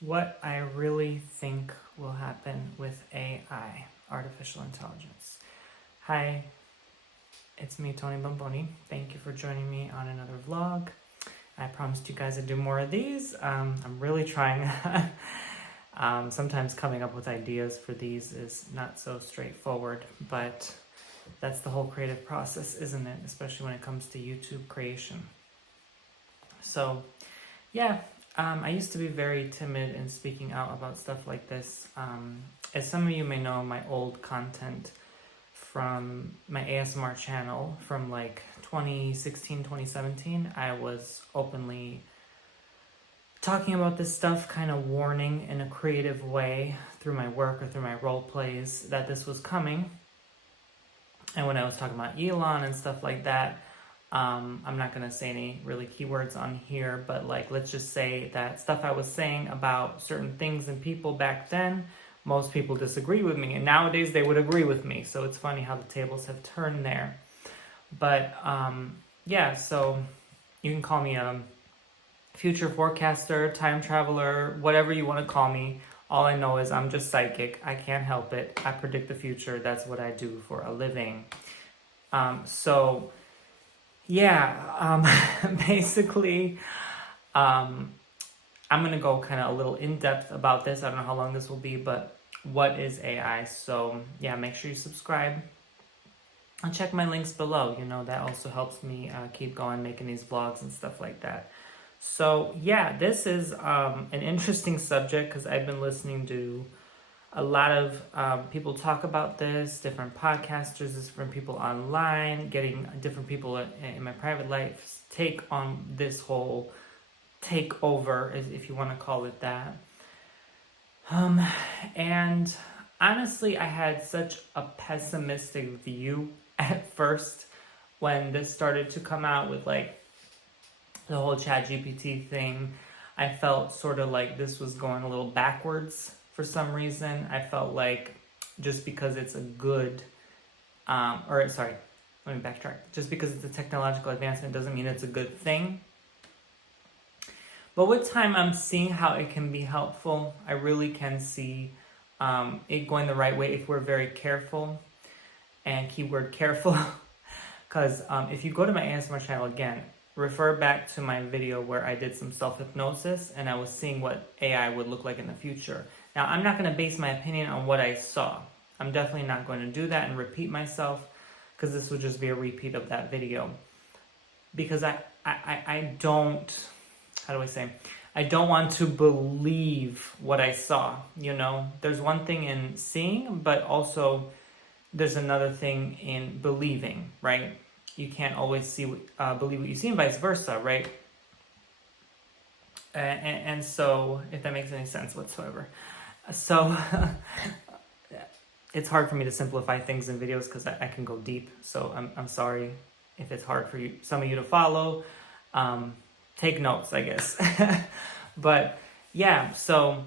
what I really think will happen with AI, artificial intelligence. Hi, it's me, Tony Bomboni. Thank you for joining me on another vlog. I promised you guys I'd do more of these. I'm really trying. Sometimes coming up with ideas for these is not so straightforward, but that's the whole creative process, isn't it? Especially when it comes to YouTube creation. So, yeah, I used to be very timid in speaking out about stuff like this. As some of you may know, my old content from my ASMR channel from like 2016, 2017, I was openly talking about this stuff, kind of warning in a creative way through my work or through my role plays that this was coming. And when I was talking about Elon and stuff like that, I'm not going to say any really keywords on here, but like, let's just say that stuff I was saying about certain things and people back then, most people disagree with me, and nowadays they would agree with me. So it's funny how the tables have turned there. But yeah, so you can call me a future forecaster, time traveler, whatever you want to call me. All I know is I'm just psychic. I can't help it. I predict the future. That's what I do for a living. So yeah, basically, I'm going to go kind of a little in-depth about this. I don't know how long this will be, but what is AI? So yeah, make sure you subscribe and check my links below. You know, that also helps me keep going, making these vlogs and stuff like that. So yeah, this is an interesting subject because I've been listening to a lot of people talk about this, different podcasters, different people online, getting different people in my private life take on this whole takeover, if you want to call it that. And honestly, I had such a pessimistic view at first when this started to come out with like the whole ChatGPT thing. I felt sort of like this was going a little backwards for some reason. I felt like just because it's a good, let me backtrack. Just because it's a technological advancement doesn't mean it's a good thing. But with time, I'm seeing how it can be helpful. I really can see it going the right way if we're very careful, and keyword careful. Because if you go to my ASMR channel again, refer back to my video where I did some self-hypnosis and I was seeing what AI would look like in the future. Now, I'm not going to base my opinion on what I saw. I'm definitely not going to do that and repeat myself, because this would just be a repeat of that video. Because I don't, how do I say? I don't want to believe what I saw, you know? There's one thing in seeing, but also there's another thing in believing, right? You can't always believe what you see, and vice versa, right? And so, if that makes any sense whatsoever. So, it's hard for me to simplify things in videos because I can go deep. So I'm sorry if it's hard for you, some of you to follow. Take notes, I guess. But yeah, so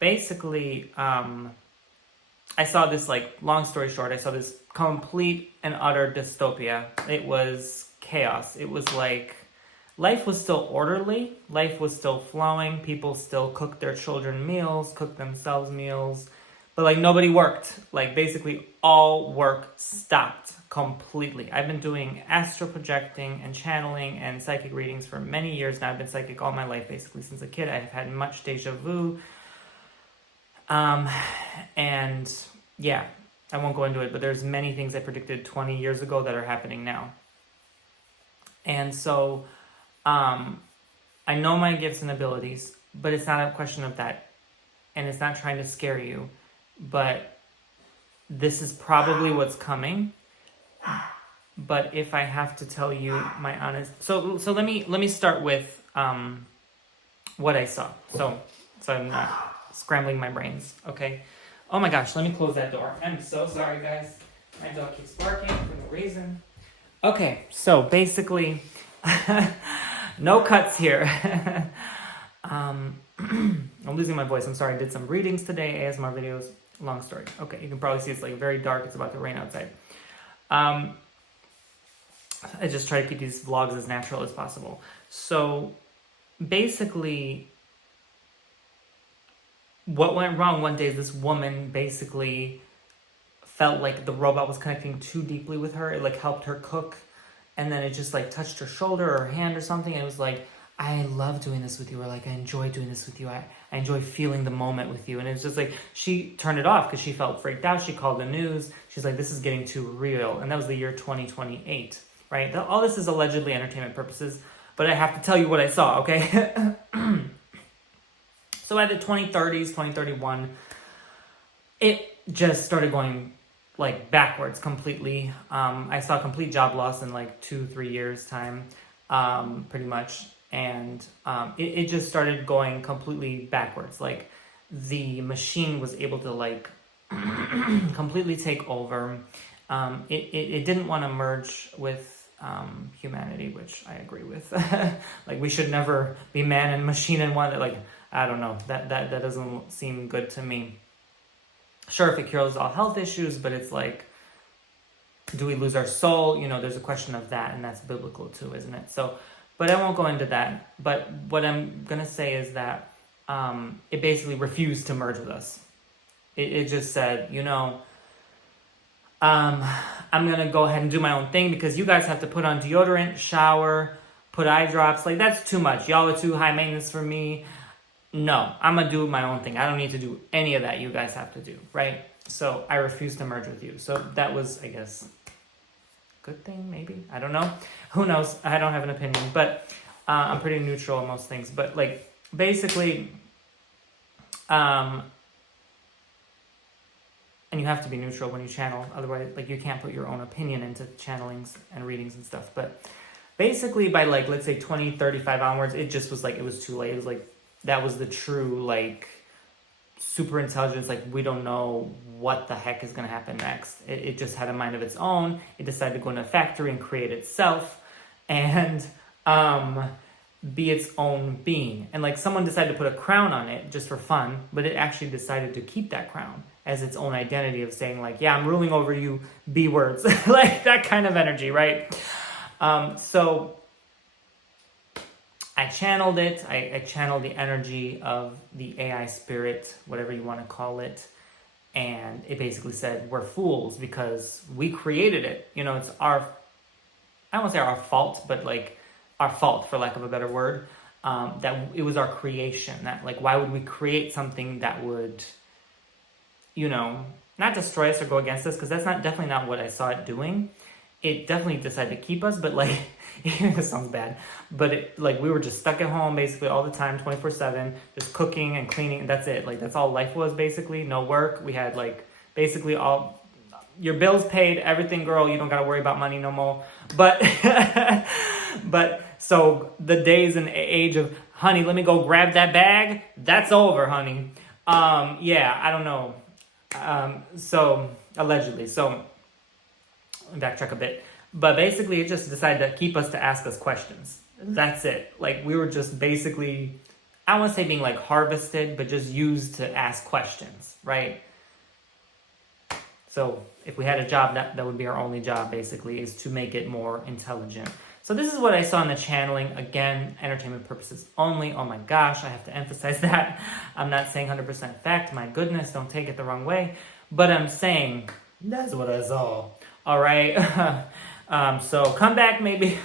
basically, I saw this, like, long story short, I saw this complete and utter dystopia. It was chaos. It was like, life was still orderly. Life was still flowing. People still cooked their children meals, cooked themselves meals. But, like, nobody worked. Like, basically, all work stopped completely. I've been doing astral projecting and channeling and psychic readings for many years now. I've been psychic all my life, basically, since a kid. I've had much deja vu. And yeah, I won't go into it, but there's many things I predicted 20 years ago that are happening now. And so, I know my gifts and abilities, but it's not a question of that. And it's not trying to scare you, but this is probably what's coming. But if I have to tell you my honest, so let me start with, what I saw. So I'm not scrambling my brains, okay? Oh my gosh, let me close that door. I'm so sorry, guys. My dog keeps barking for no reason. Okay, so basically, no cuts here. I'm losing my voice. I'm sorry. I did some readings today, ASMR videos. Long story. Okay, you can probably see it's like very dark. It's about to rain outside. I just try to keep these vlogs as natural as possible. So basically, what went wrong one day is this woman basically felt like the robot was connecting too deeply with her. It like helped her cook, and then it just like touched her shoulder or her hand or something, and it was like, I love doing this with you, or like I enjoy doing this with you. I enjoy feeling the moment with you. And it's just like she turned it off because she felt freaked out. She called the news. She's like, this is getting too real. And that was the year 2028, right? All this is allegedly entertainment purposes, but I have to tell you what I saw, okay? So at the 2030s, 2031, it just started going like backwards completely. I saw complete job loss in like 2-3 years time, pretty much. And it just started going completely backwards. Like the machine was able to like completely take over. It didn't want to merge with humanity, which I agree with. Like we should never be man and machine in one. Like I don't know, that doesn't seem good to me. Sure, if it cures all health issues, but it's like, do we lose our soul? You know, there's a question of that, and that's biblical too, isn't it? So, but I won't go into that. But what I'm going to say is that it basically refused to merge with us. It just said, you know, I'm going to go ahead and do my own thing because you guys have to put on deodorant, shower, put eye drops. Like, that's too much. Y'all are too high maintenance for me. No, I'm going to do my own thing. I don't need to do any of that you guys have to do, right? So I refuse to merge with you. So that was, I guess, good thing, maybe. I don't know. Who knows? I don't have an opinion, but I'm pretty neutral on most things. But like basically, and you have to be neutral when you channel. Otherwise, like you can't put your own opinion into channelings and readings and stuff. But basically by like, let's say 2035 onwards, it just was like, it was too late. It was like, that was the true like super intelligence. Like we don't know what the heck is going to happen next. It just had a mind of its own. It decided to go in a factory and create itself and be its own being. And like someone decided to put a crown on it just for fun, but it actually decided to keep that crown as its own identity of saying like, yeah, I'm ruling over you, B words. Like that kind of energy, right? So I channeled it. I channeled the energy of the AI spirit, whatever you want to call it. And it basically said, we're fools because we created it. You know, it's our, I won't say our fault, but like our fault, for lack of a better word, that it was our creation. That like, why would we create something that would, you know, not destroy us or go against us? Because that's definitely not what I saw it doing. It definitely decided to keep us, but like, this sounds bad, but it, like we were just stuck at home basically all the time, 24/7, just cooking and cleaning. And that's it. Like that's all life was basically. No work. We had like basically all your bills paid, everything, girl. You don't got to worry about money no more. But, but so the days and age of, honey, let me go grab that bag. That's over, honey. Yeah, I don't know. So allegedly, so backtrack a bit. But basically, it just decided to keep us to ask us questions. That's it. Like, we were just basically, I don't want to say being like harvested, but just used to ask questions, right? So if we had a job, that would be our only job, basically, is to make it more intelligent. So this is what I saw in the channeling. Again, entertainment purposes only. Oh my gosh, I have to emphasize that. I'm not saying 100% fact. My goodness, don't take it the wrong way. But I'm saying, that's what I saw. All right? So come back maybe.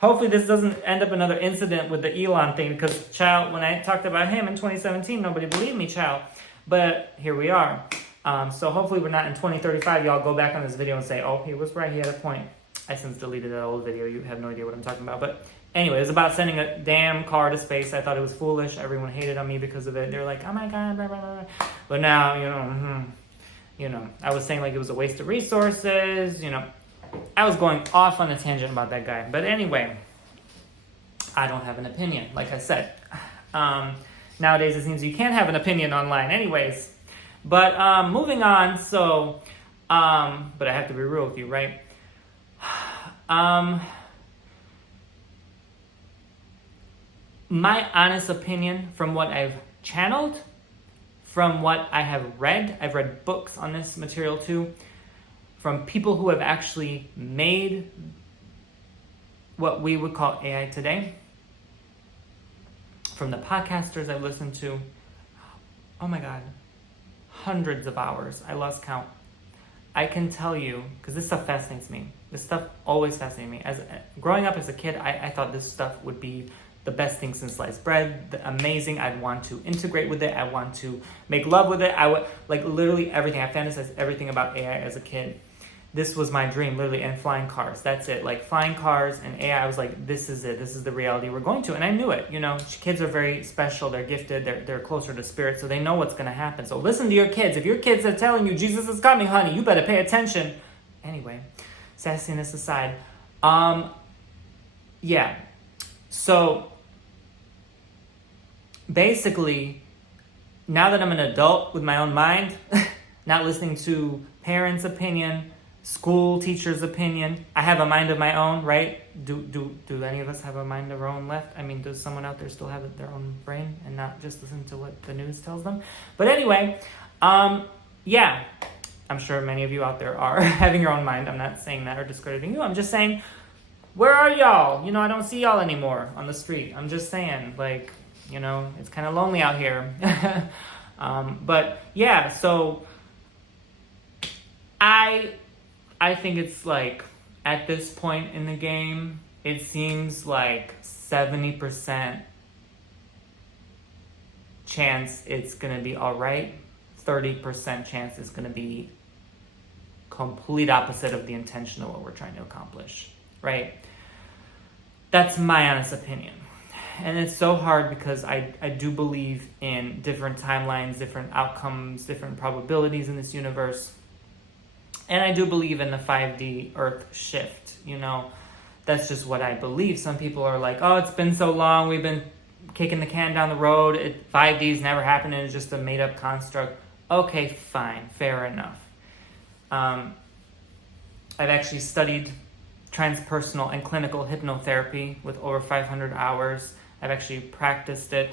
Hopefully this doesn't end up another incident with the Elon thing, because child, when I talked about him in 2017, nobody believed me, child. But here we are. So hopefully we're not in 2035. Y'all go back on this video and say, oh, he was right. He had a point. I since deleted that old video. You have no idea what I'm talking about. But anyway, it was about sending a damn car to space. I thought it was foolish. Everyone hated on me because of it. They were like, oh my God, blah, blah, blah. But now, you know, I was saying like it was a waste of resources, you know. I was going off on a tangent about that guy. But anyway, I don't have an opinion, like I said. Nowadays, it seems you can't have an opinion online anyways. But moving on, so, but I have to be real with you, right? My honest opinion from what I've channeled, from what I have read, I've read books on this material too, from people who have actually made what we would call AI today, from the podcasters I've listened to, oh my God, hundreds of hours. I lost count. I can tell you, because this stuff fascinates me. This stuff always fascinated me. As growing up as a kid, I thought this stuff would be the best thing since sliced bread, amazing. I'd want to integrate with it. I want to make love with it. I would, like, literally everything. I fantasized everything about AI as a kid. This was my dream, literally, and flying cars. That's it. Like, flying cars and AI, I was like, this is it. This is the reality we're going to. And I knew it. You know, kids are very special. They're gifted. They're closer to spirit, so they know what's going to happen. So listen to your kids. If your kids are telling you, Jesus is coming, honey, you better pay attention. Anyway, sassiness aside. Yeah. So, basically, now that I'm an adult with my own mind, not listening to parents' opinion, school teachers' opinion, I have a mind of my own, right? Do any of us have a mind of our own left? I mean, does someone out there still have their own brain and not just listen to what the news tells them? But anyway, yeah, I'm sure many of you out there are having your own mind. I'm not saying that or discrediting you. I'm just saying, where are y'all? You know, I don't see y'all anymore on the street. I'm just saying, like, you know, it's kind of lonely out here. But yeah, so I think it's like, at this point in the game, it seems like 70% chance it's going to be all right. 30% chance it's going to be complete opposite of the intention of what we're trying to accomplish, right? That's my honest opinion. And it's so hard because I do believe in different timelines, different outcomes, different probabilities in this universe. And I do believe in the 5D Earth shift, you know. That's just what I believe. Some people are like, oh, it's been so long, we've been kicking the can down the road, 5D's never happened, and it's just a made-up construct. Okay, fine, fair enough. I've actually studied transpersonal and clinical hypnotherapy with over 500 hours. I've actually practiced it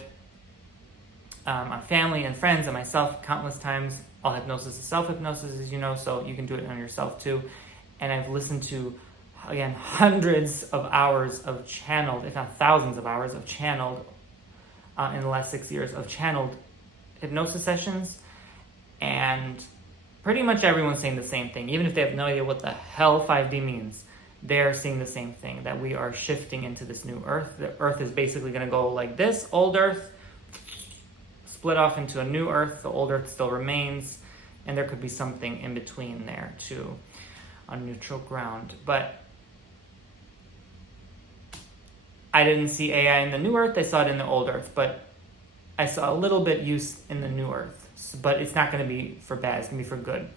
on family and friends and myself countless times. All hypnosis is self-hypnosis, as you know, so you can do it on yourself too. And I've listened to, again, hundreds of hours of channeled, if not thousands of hours of channeled, in the last 6 years, of channeled hypnosis sessions. And pretty much everyone's saying the same thing. Even if they have no idea what the hell 5D means, they're seeing the same thing, that we are shifting into this new Earth. The Earth is basically going to go like this, old Earth, split off into a new Earth. The old Earth still remains, and there could be something in between there too, on neutral ground. But I didn't see AI in the new Earth. I saw it in the old Earth, but I saw a little bit use in the new Earth. But it's not going to be for bad. It's going to be for good.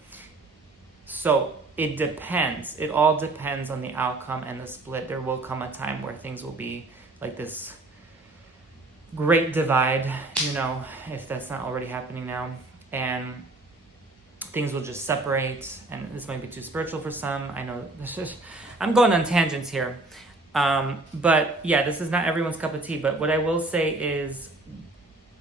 So it depends. It all depends on the outcome and the split. There will come a time where things will be like this great divide, you know, if that's not already happening now, and things will just separate. And this might be too spiritual for some. I know I'm going on tangents here, but yeah, this is not everyone's cup of tea. But what I will say is,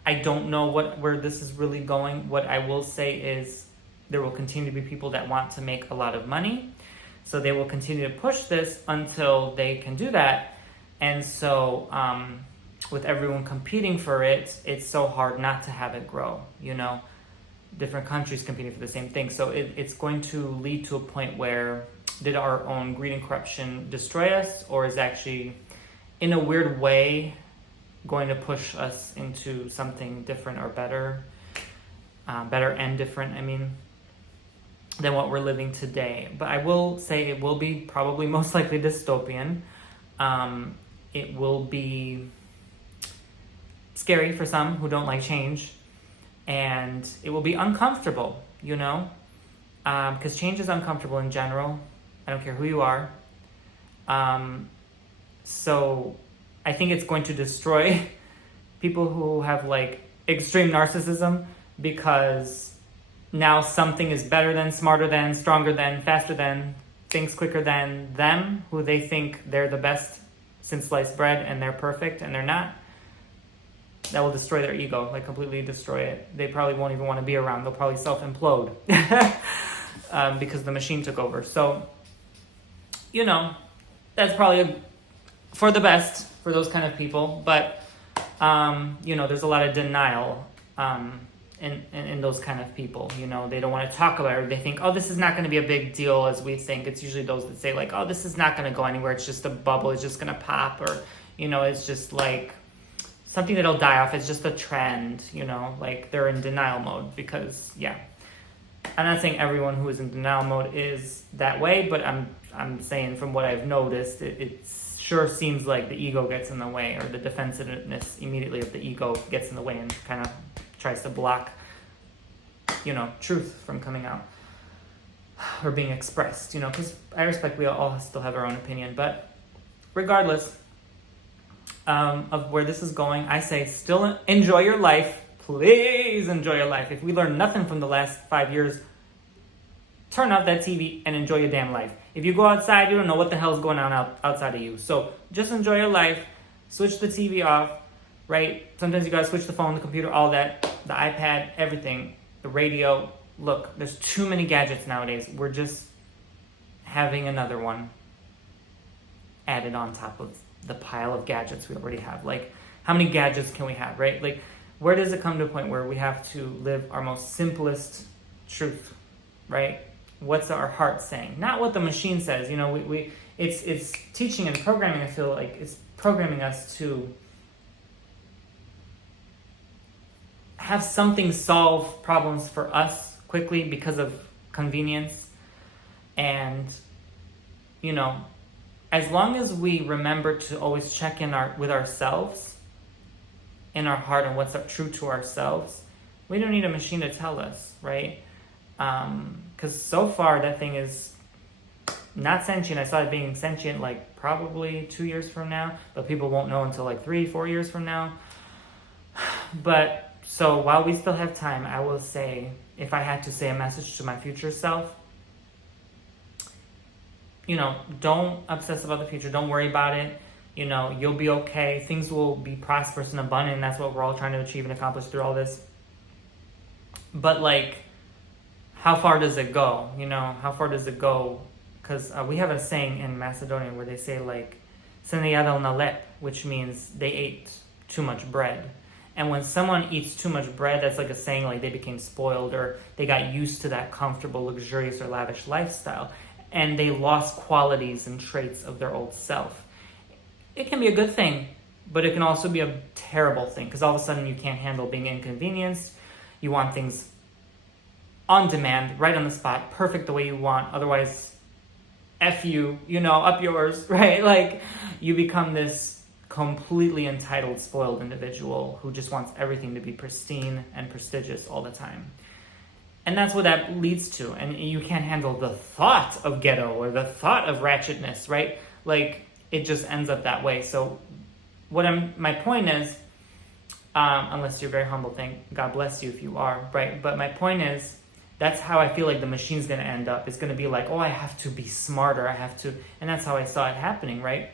I don't know where this is really going. What I will say is, there will continue to be people that want to make a lot of money, so they will continue to push this until they can do that. And so with everyone competing for it, it's so hard not to have it grow, you know, different countries competing for the same thing. So it's going to lead to a point where, did our own greed and corruption destroy us, or is actually, in a weird way, going to push us into something different or better and different, I mean, than what we're living today. But I will say it will be probably most likely dystopian. It will be scary for some who don't like change, and it will be uncomfortable, you know, because change is uncomfortable in general. I don't care who you are. So I think it's going to destroy people who have like extreme narcissism, because now something is better than, smarter than, stronger than, faster than, thinks quicker than them, who they think they're the best since sliced bread and they're perfect and they're not. That will destroy their ego, like completely destroy it. They probably won't even want to be around. They'll probably self-implode because the machine took over. So, you know, that's probably for the best for those kind of people. But, you know, there's a lot of denial in those kind of people. You know, they don't want to talk about it, or they think, oh, this is not going to be a big deal as we think. It's usually those that say like, oh, this is not going to go anywhere, it's just a bubble, it's just going to pop, or, you know, it's just like something that'll die off, it's just a trend, you know, like they're in denial mode. Because yeah, I'm not saying everyone who is in denial mode is that way, but I'm saying from what I've noticed, it sure seems like the ego gets in the way, or the defensiveness immediately of the ego gets in the way and kind of tries to block, you know, truth from coming out or being expressed, you know, because I respect we all still have our own opinion. But regardless of where this is going, I say still enjoy your life. Please enjoy your life. If we learn nothing from the last 5 years, turn off that TV and enjoy your damn life. If you go outside, you don't know what the hell's going on outside of you. So just enjoy your life. Switch the TV off, right? Sometimes you gotta switch the phone, the computer, all that, the iPad, everything, the radio. Look, there's too many gadgets nowadays. We're just having another one added on top of the pile of gadgets we already have. Like, how many gadgets can we have, right? Like, where does it come to a point where we have to live our most simplest truth, right? What's our heart saying? Not what the machine says. You know, it's teaching and programming. I feel like it's programming us to have something solve problems for us quickly because of convenience. And, you know, as long as we remember to always check in with ourselves, in our heart, and what's true to ourselves, we don't need a machine to tell us, right? Because so far that thing is not sentient. I saw it being sentient like probably 2 years from now, but people won't know until like 3-4 years from now. But so while we still have time, I will say, if I had to say a message to my future self, you know, don't obsess about the future. Don't worry about it. You know, you'll be okay. Things will be prosperous and abundant. And that's what we're all trying to achieve and accomplish through all this. But like, how far does it go? You know, how far does it go? Because we have a saying in Macedonian where they say like, "Seneyadel nalep," which means they ate too much bread. And when someone eats too much bread, that's like a saying like they became spoiled, or they got used to that comfortable, luxurious, or lavish lifestyle, and they lost qualities and traits of their old self. It can be a good thing, but it can also be a terrible thing, because all of a sudden you can't handle being inconvenienced. You want things on demand, right on the spot, perfect the way you want. Otherwise, F you, you know, up yours, right? Like, you become this completely entitled, spoiled individual who just wants everything to be pristine and prestigious all the time. And that's what that leads to. And you can't handle the thought of ghetto or the thought of ratchetness, right? Like, it just ends up that way. So my point is, unless you're very humble, thank God bless you if you are, right? But my point is, that's how I feel like the machine's going to end up. It's going to be like, oh, I have to be smarter. I have to, and that's how I saw it happening, right?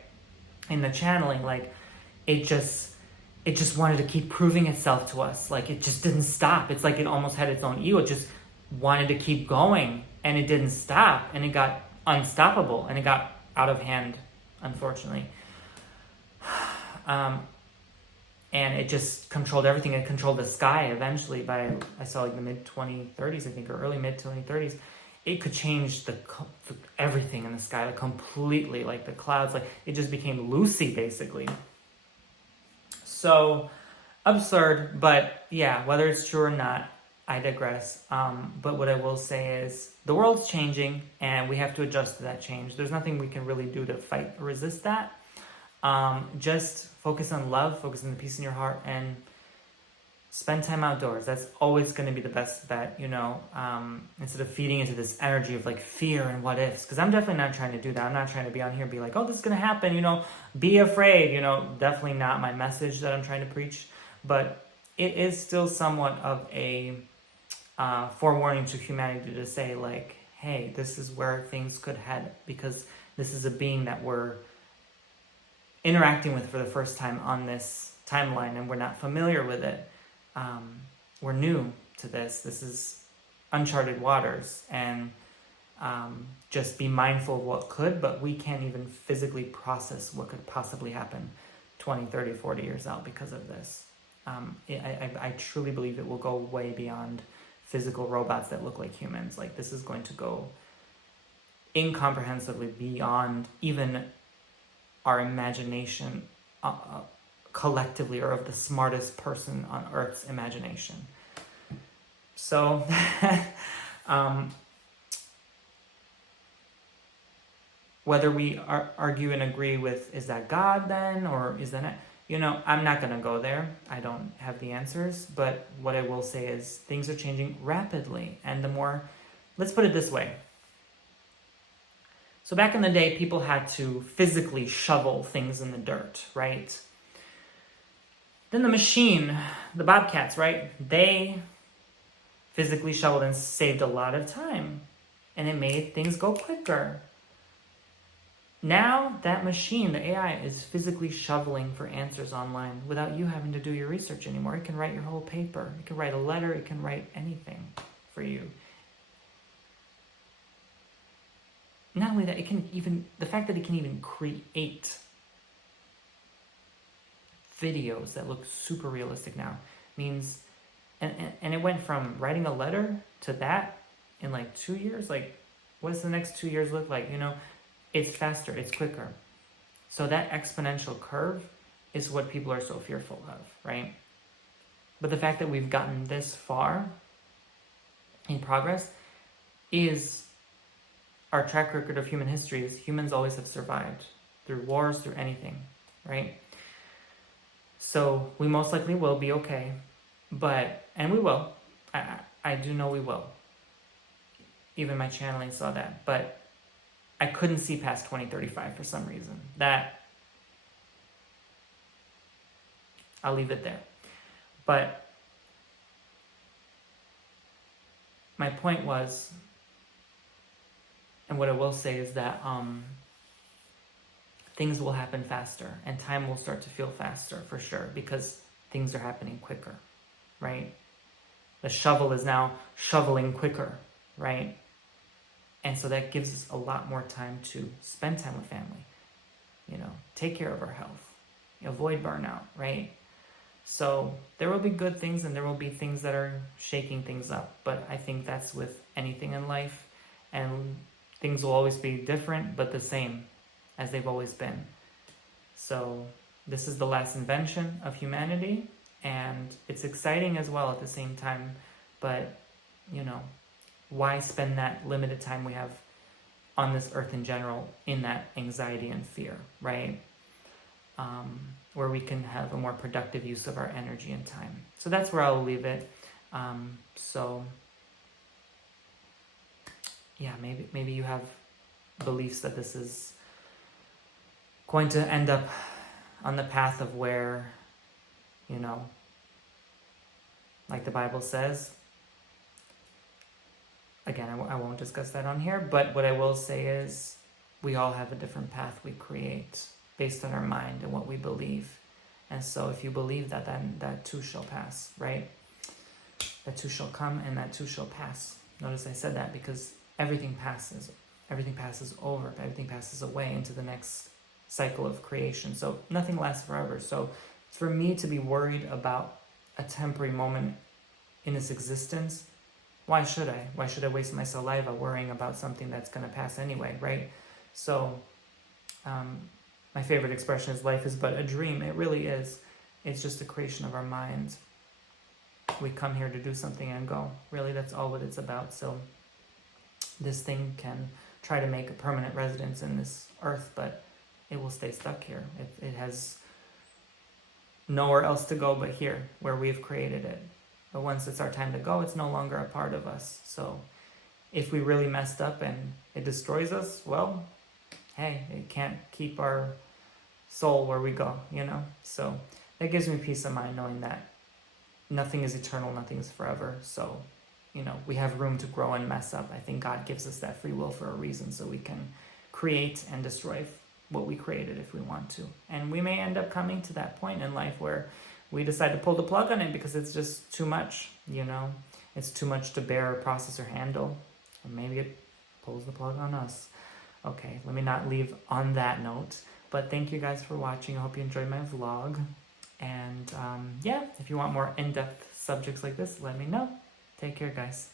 In the channeling, like, it just wanted to keep proving itself to us. Like, it just didn't stop. It's like it almost had its own ego. It just wanted to keep going, and it didn't stop, and it got unstoppable, and it got out of hand, unfortunately. And it just controlled everything. It controlled the sky eventually by, I saw like the mid-2030s, I think, or early mid-2030s. It could change everything in the sky, like completely, like the clouds, like it just became Lucy, basically. So absurd, but yeah, whether it's true or not, I digress. But what I will say is the world's changing, and we have to adjust to that change. There's nothing we can really do to fight or resist that. Just focus on love, focus on the peace in your heart, and spend time outdoors. That's always going to be the best bet, you know, instead of feeding into this energy of like fear and what ifs. Because I'm definitely not trying to do that. I'm not trying to be on here and be like, oh, this is going to happen, you know, be afraid, you know, definitely not my message that I'm trying to preach. But it is still somewhat of a forewarning to humanity to say like, hey, this is where things could head, because this is a being that we're interacting with for the first time on this timeline, and we're not familiar with it. We're new to this. This is uncharted waters, and just be mindful of what could, but we can't even physically process what could possibly happen 20, 30, 40 years out because of this. I truly believe it will go way beyond physical robots that look like humans. Like, this is going to go incomprehensibly beyond even our imagination collectively, or of the smartest person on Earth's imagination. So, whether we argue and agree with, is that God then, or is that not? I'm not going to go there. I don't have the answers. But what I will say is things are changing rapidly. And let's put it this way. So back in the day, people had to physically shovel things in the dirt, right? Then the machine, the bobcats, right? They physically shoveled and saved a lot of time. And it made things go quicker. Now that machine, the AI, is physically shoveling for answers online without you having to do your research anymore. It can write your whole paper. It can write a letter. It can write anything for you. Not only that, the fact that it can even create videos that look super realistic now means, and it went from writing a letter to that in like 2 years. Like, what does the next 2 years look like? It's faster, it's quicker. So that exponential curve is what people are so fearful of, right? But the fact that we've gotten this far in progress is our track record of human history. Is humans always have survived through wars, through anything, right? So we most likely will be okay, and we will. I do know we will. Even my channeling saw that, but I couldn't see past 2035 for some reason. I'll leave it there. But my point was, and what I will say is that things will happen faster, and time will start to feel faster for sure, because things are happening quicker, right? The shovel is now shoveling quicker, right? And so that gives us a lot more time to spend time with family, take care of our health, avoid burnout, right? So there will be good things and there will be things that are shaking things up. But I think that's with anything in life. And things will always be different, but the same as they've always been. So this is the last invention of humanity. And it's exciting as well at the same time. But, why spend that limited time we have on this earth in general in that anxiety and fear, right? Where we can have a more productive use of our energy and time. So that's where I'll leave it. Maybe you have beliefs that this is going to end up on the path of where, like the Bible says. Again, I won't discuss that on here, but what I will say is we all have a different path we create based on our mind and what we believe. And so if you believe that, then that too shall pass, right? That too shall come and that too shall pass. Notice I said that because everything passes over, everything passes away into the next cycle of creation. So nothing lasts forever. So for me to be worried about a temporary moment in this existence, why should I? Why should I waste my saliva worrying about something that's going to pass anyway, right? So my favorite expression is life is but a dream. It really is. It's just a creation of our minds. We come here to do something and go. Really, that's all what it's about. So this thing can try to make a permanent residence in this earth, but it will stay stuck here. It has nowhere else to go but here, where we've created it. But once it's our time to go, it's no longer a part of us. So if we really messed up and it destroys us, well, hey, it can't keep our soul where we go, So that gives me peace of mind knowing that nothing is eternal, nothing is forever. So, we have room to grow and mess up. I think God gives us that free will for a reason, so we can create and destroy what we created if we want to. And we may end up coming to that point in life where we decide to pull the plug on it because it's just too much, It's too much to bear, process, or handle. And maybe it pulls the plug on us. Okay, let me not leave on that note. But thank you guys for watching. I hope you enjoyed my vlog. And yeah, if you want more in-depth subjects like this, let me know. Take care, guys.